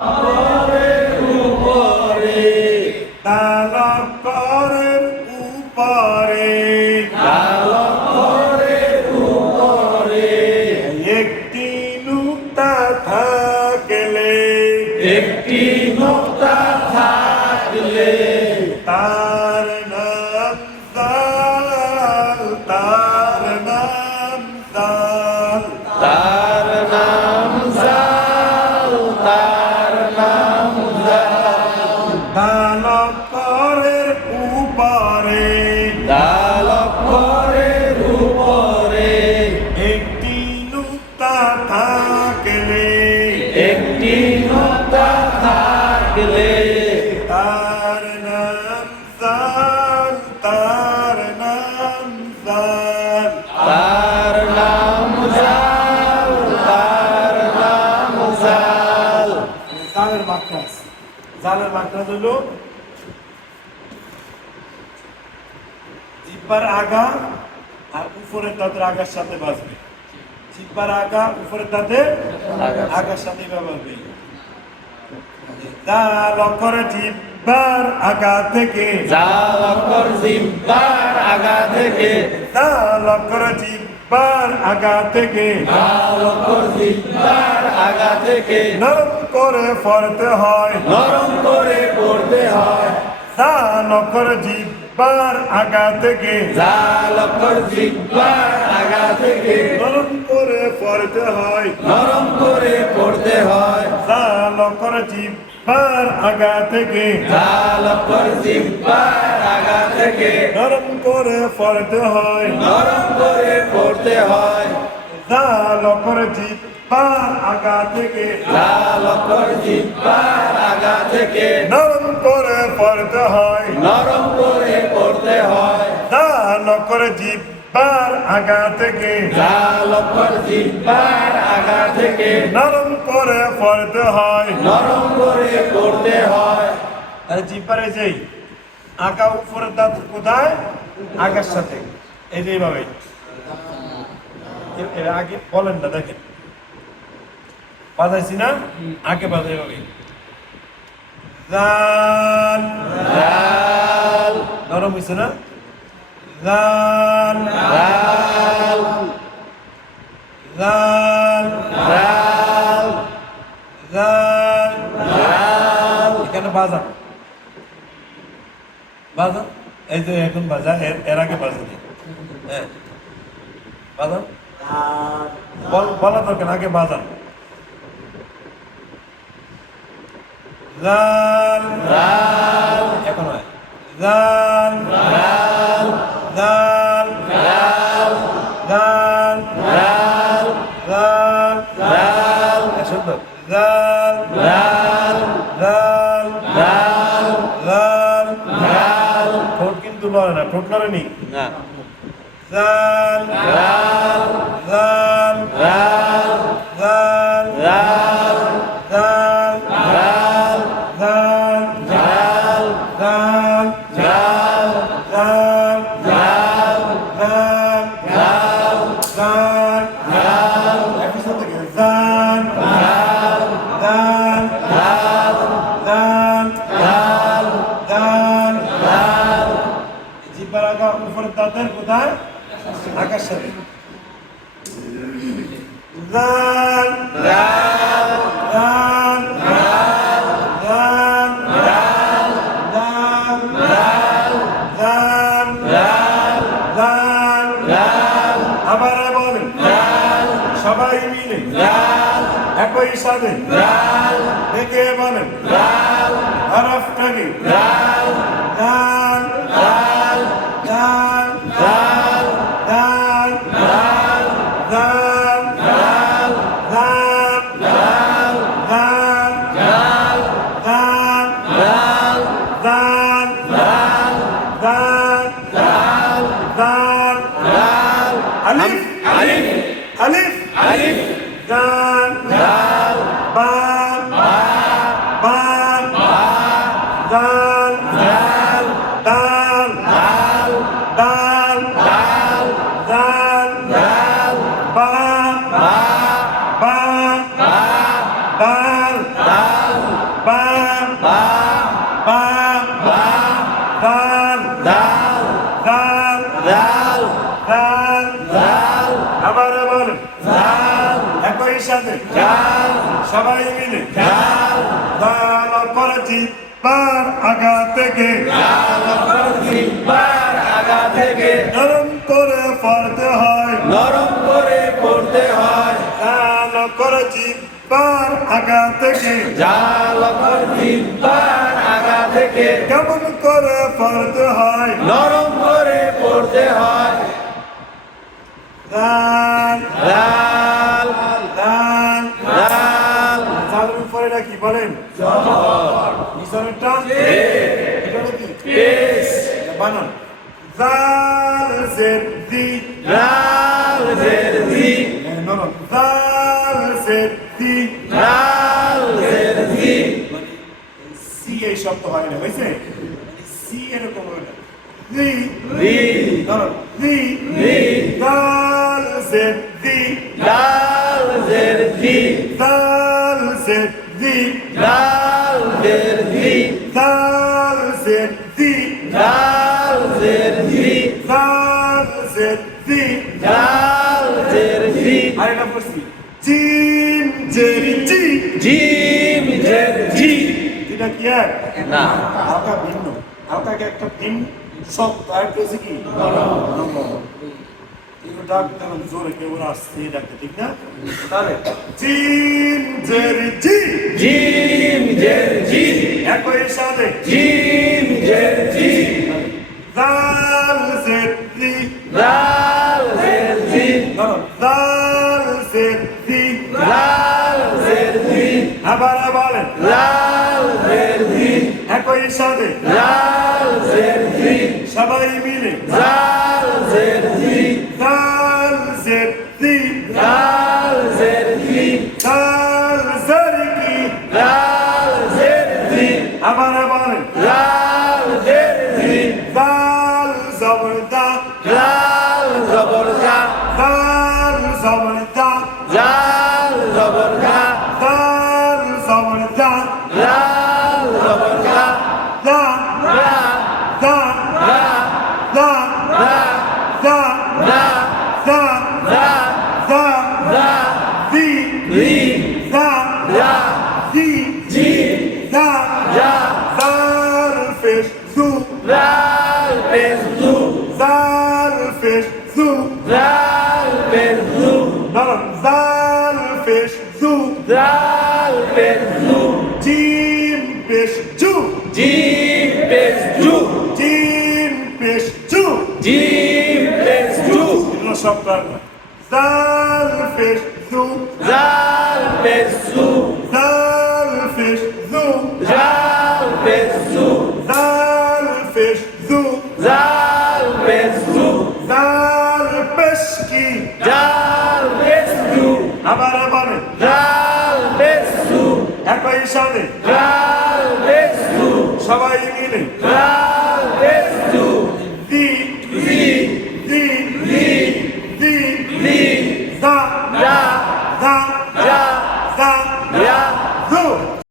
লক্করের উপরে তা লক্করের উপরে লক্করের উপরে একটি নুক্তা থাকলে একটি নোক্তা থাকলে তার নাম জাল, তার নাম জাল। তার নাম জাল, তার নাম জাল। তা লক্করের উপরে লক্করের উপরে একটি নুক্তা থাকলে একটি নোক্তা থাকলে তার নাম জাল, তার নাম জাল। তার নাম জাল, তার নাম জাল। জালের মাত্রা আছে। জালের মাত্রা হলো জিব্বার আগা আর উপরের দাঁতের আগার সাথে বাজবে। জিব্বার আগা উপরের দাঁতের আগার সাথে বাজবে। জাল করে জিব্বার আগা থেকে, জাল অক্ষর জিব্বার আগা থেকে, জাল করে জিব্বার আগা থেকে জাল অক্ষর জিব্বার আগা থেকে নরম করে পড়তে হয়। নরম করে পড়তে হয়। জাল করে জিব্বার আগা থেকে জাল অক্ষর জিব্বার আগা থেকে নরম করে পড়তে হয়। নরম করে পড়তে হয়। জাল করে জিব্বার আগা থেকে জাল অক্ষর জিব্বার আগা থেকে নরম করে পড়তে হয়। নরম করে পড়তে হয়। জাল করে জিব্বার আগা থেকে জাল অক্ষর জিব্বার আগা থেকে নরম করে পড়তে হয়। নরম করে পড়তে হয়। জাল করে জিব্বার আগা থেকে জাল অক্ষর জিব্বার আগা থেকে নরম করে পড়তে হয়। নরম করে পড়তে হয়। আরে জিব্বারে যেই আগা উপরের দাঁত কোথায়? আগার সাথে। এই যে এইভাবে এর আগে বলেন না, দেখেন বাজাইছি না, আগে বাজাই হবে। জাল জাল, নরম হয়েছে না? জাল জাল, জাল জাল, জাল জাল। এখানে বাজান, বাজান এই যে এখন বাজা, এর আগে বাজা নেই। হ্যাঁ বাজান, বলা দরকার আগে বাজান। জাল জাল, এখন হয় জাল জাল, জাল জাল, জাল জাল, জাল জাল, সুন্দর। জাল জাল, জাল জাল, জাল জাল। ঠোঁট কিন্তু নড়ে না, ঠোঁট নড়েনি। না। জাল জাল, জাল জাল, জাল জাল, জাল জাল, জাল জাল, জাল জাল, জাল জাল, জাল জাল, জাল জাল, একই সাথে গেলে জাল জাল, জাল জাল, জাল জাল, জাল জাল। জিব্বার আগা উপরের দাঁতের কোথায়? আগার সাথে। জাল জাল, জাল জাল, জাল জাল, জাল জাল, জাল জাল, জাল জাল, আবার বলেন জাল, সবাই মিলে জাল, একই সাথে জাল, দেখে বলেন জাল, হরফটাকে জাল, জাল জাল, জাল জাল, জাল জাল, জাল জাল, জাল জাল, জাল জাল, জাল জাল, জাল জাল, জাল জাল, জাল জাল। আলিফ আলিফ, আলিফ আলিফ, জাল জাল, বা বা, বা বা, জাল জাল, দাল দাল, দাল দাল, জাল দাল, বা বা, বা বা, দাল দাল, সাথে জাল সবাই মিলে জাল জাল করেছি পার আগা থেকে জাল জিব্বার আগা থেকে নরম করে পড়তে হয় নরম করে পড়তে হয় জাল করেছি পার আগা থেকে জাল জিব্বার আগা থেকে কেমন করে পড়তে হয় নরম করে পড়তে হয় জাল জাল জাল জাল জালের উপরে কি বলেন নিচনেরটা এটা কি পেশ বানান জাল জের দি জাল জের জি নরম জাল জের দি জাল জের জি সি এই শব্দ হয় না হয়েছে সি এরকম হয় না দি রি নরম দি রি জাল জের দি জাল জের জি জাল জের দি জাল জের জি জাল জের দি জাল জের জি জাল জের দি জাল জের জি আরেকটা পড়ছি জিম জের জি জিম জের জি এটা কি এক না হালকা ভিন্ন হালকা একটা ভিন্ন শব্দ আর কেছে কি এগুলো ডাকতে হবে জোরে কেউ আসছে ডাকতে ঠিক না তাহলে জিম জের জি জিম জের জি একই সাথে জিম জের জি জাল জের দি জাল জের জি জাল জের দি জাল জের জি আবার বলেন জাল জের জি একই সাথে জাল জের জি সবাই মিলে জাল জের জি জাল জের দি জাল জের জি জাল জের কি জাল জের জি আবার বলেন জাল জের জি জাল জবর দা জাল জবর জা জাল জবর দা জাল জবর জা জাল জবর দা জাল জবর জা দা রা দা রা দা রা দা রা দা রা দা রা দি রি দা রা দি জি দা জা জাল ফিশ জু জাল পেশ জু জাল ফিশ জু জাল পেশ জু নরম জাল ফিশ জু জাল পেশ জু জিম ফিশ জু জিম পেশ জু জিম ফিশ জু জিম পেশ জু এগুলো সব পারবে জাল ফিশ জু জাল পেশ জু জাল ফিশ জু জাল পেশ জু জাল ফিশ জু জাল পেশ জু জাল পেশ কি জাল পেশ জু আবার